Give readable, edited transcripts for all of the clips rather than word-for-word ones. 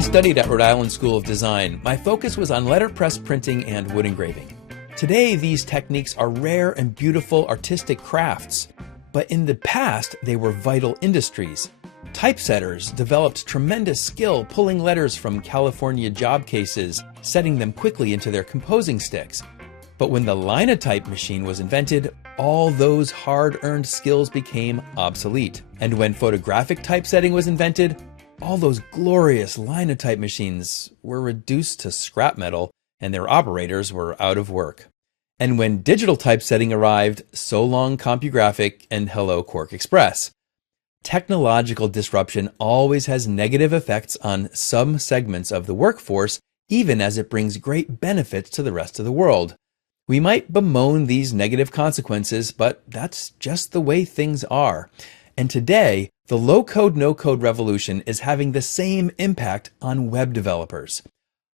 I studied at Rhode Island School of Design. My focus was on letterpress printing and wood engraving. Today, these techniques are rare and beautiful artistic crafts, but in the past, they were vital industries. Typesetters developed tremendous skill pulling letters from California job cases, setting them quickly into their composing sticks. But when the linotype machine was invented, all those hard-earned skills became obsolete. And when photographic typesetting was invented, all those glorious linotype machines were reduced to scrap metal and their operators were out of work. And when digital typesetting arrived, so long CompuGraphic and hello Quark Express. Technological disruption always has negative effects on some segments of the workforce, even as it brings great benefits to the rest of the world. We might bemoan these negative consequences, but that's just the way things are. And today, the low-code, no-code revolution is having the same impact on web developers.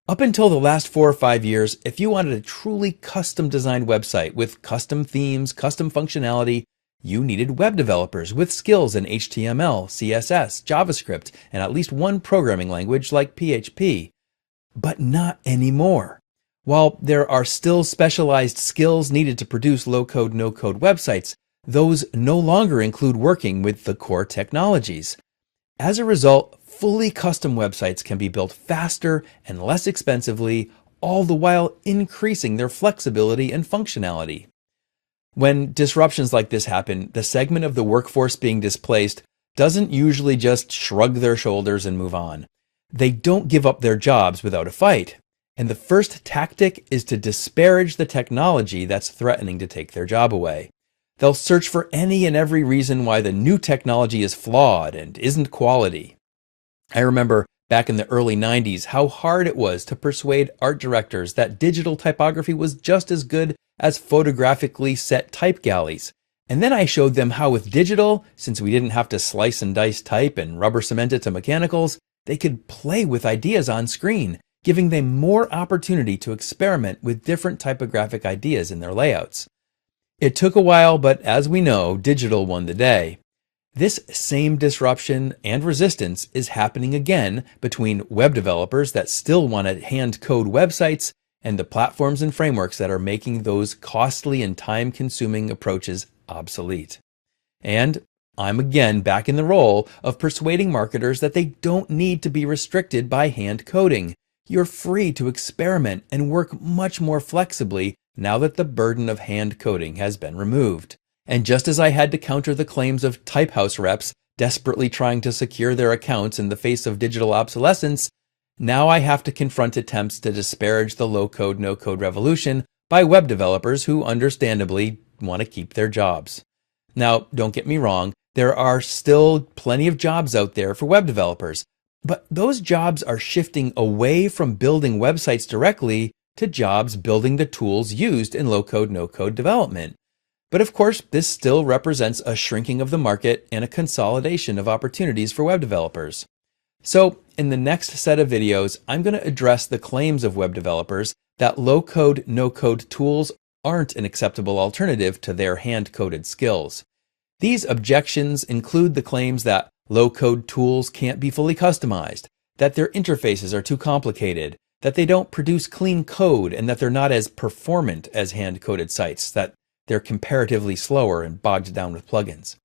Up until the last 4 or 5 years, if you wanted a truly custom-designed website with custom themes, custom functionality, you needed web developers with skills in HTML, CSS, JavaScript, and at least one programming language like PHP. But not anymore. While there are still specialized skills needed to produce low-code, no-code websites, those no longer include working with the core technologies. As a result, fully custom websites can be built faster and less expensively, all the while increasing their flexibility and functionality. When disruptions like this happen, the segment of the workforce being displaced doesn't usually just shrug their shoulders and move on. They don't give up their jobs without a fight. And the first tactic is to disparage the technology that's threatening to take their job away. They'll search for any and every reason why the new technology is flawed and isn't quality. I remember back in the early 90s how hard it was to persuade art directors that digital typography was just as good as photographically set type galleys. And then I showed them how with digital, since we didn't have to slice and dice type and rubber cement it to mechanicals, they could play with ideas on screen, giving them more opportunity to experiment with different typographic ideas in their layouts. It took a while, but as we know, digital won the day. This same disruption and resistance is happening again between web developers that still want to hand code websites and the platforms and frameworks that are making those costly and time-consuming approaches obsolete. And I'm again back in the role of persuading marketers that they don't need to be restricted by hand coding. You're free to experiment and work much more flexibly now that the burden of hand coding has been removed. And just as I had to counter the claims of typehouse reps desperately trying to secure their accounts in the face of digital obsolescence, now I have to confront attempts to disparage the low-code, no-code revolution by web developers who understandably want to keep their jobs. Now, don't get me wrong, there are still plenty of jobs out there for web developers, but those jobs are shifting away from building websites directly to jobs building the tools used in low-code, no-code development. But of course, this still represents a shrinking of the market and a consolidation of opportunities for web developers. So in the next set of videos, I'm going to address the claims of web developers that low-code, no-code tools aren't an acceptable alternative to their hand-coded skills. These objections include the claims that low-code tools can't be fully customized, that their interfaces are too complicated, that they don't produce clean code, and that they're not as performant as hand-coded sites, that they're comparatively slower and bogged down with plugins.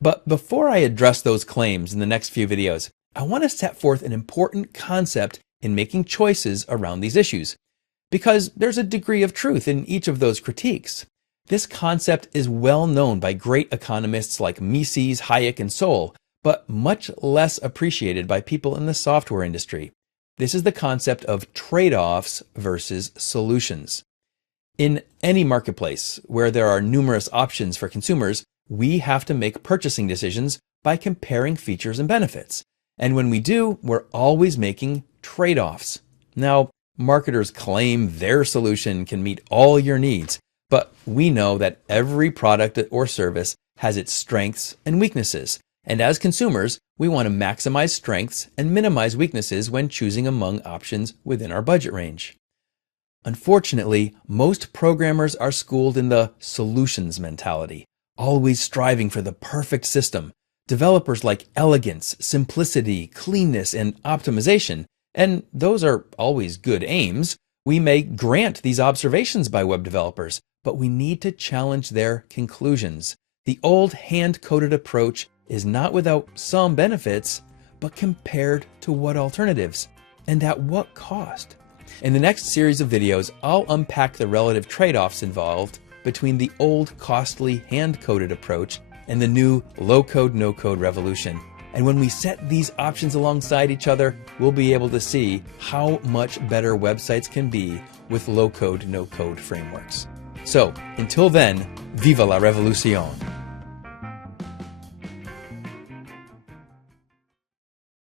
But before I address those claims in the next few videos, I want to set forth an important concept in making choices around these issues, because there's a degree of truth in each of those critiques. This concept is well known by great economists like Mises, Hayek, and Sowell, but much less appreciated by people in the software industry. This is the concept of trade-offs versus solutions. In any marketplace where there are numerous options for consumers, we have to make purchasing decisions by comparing features and benefits. And when we do, we're always making trade-offs. Now, marketers claim their solution can meet all your needs, but we know that every product or service has its strengths and weaknesses. And as consumers, we want to maximize strengths and minimize weaknesses when choosing among options within our budget range. Unfortunately, most programmers are schooled in the solutions mentality, always striving for the perfect system. Developers like elegance, simplicity, cleanness, and optimization, And those are always good aims. We may grant these observations by web developers, but we need to challenge their conclusions. The old hand-coded approach is not without some benefits, but compared to what alternatives? And at what cost? In the next series of videos, I'll unpack the relative trade-offs involved between the old, costly, hand-coded approach and the new low-code, no-code revolution. And when we set these options alongside each other, we'll be able to see how much better websites can be with low-code, no-code frameworks. So, until then, viva la revolución!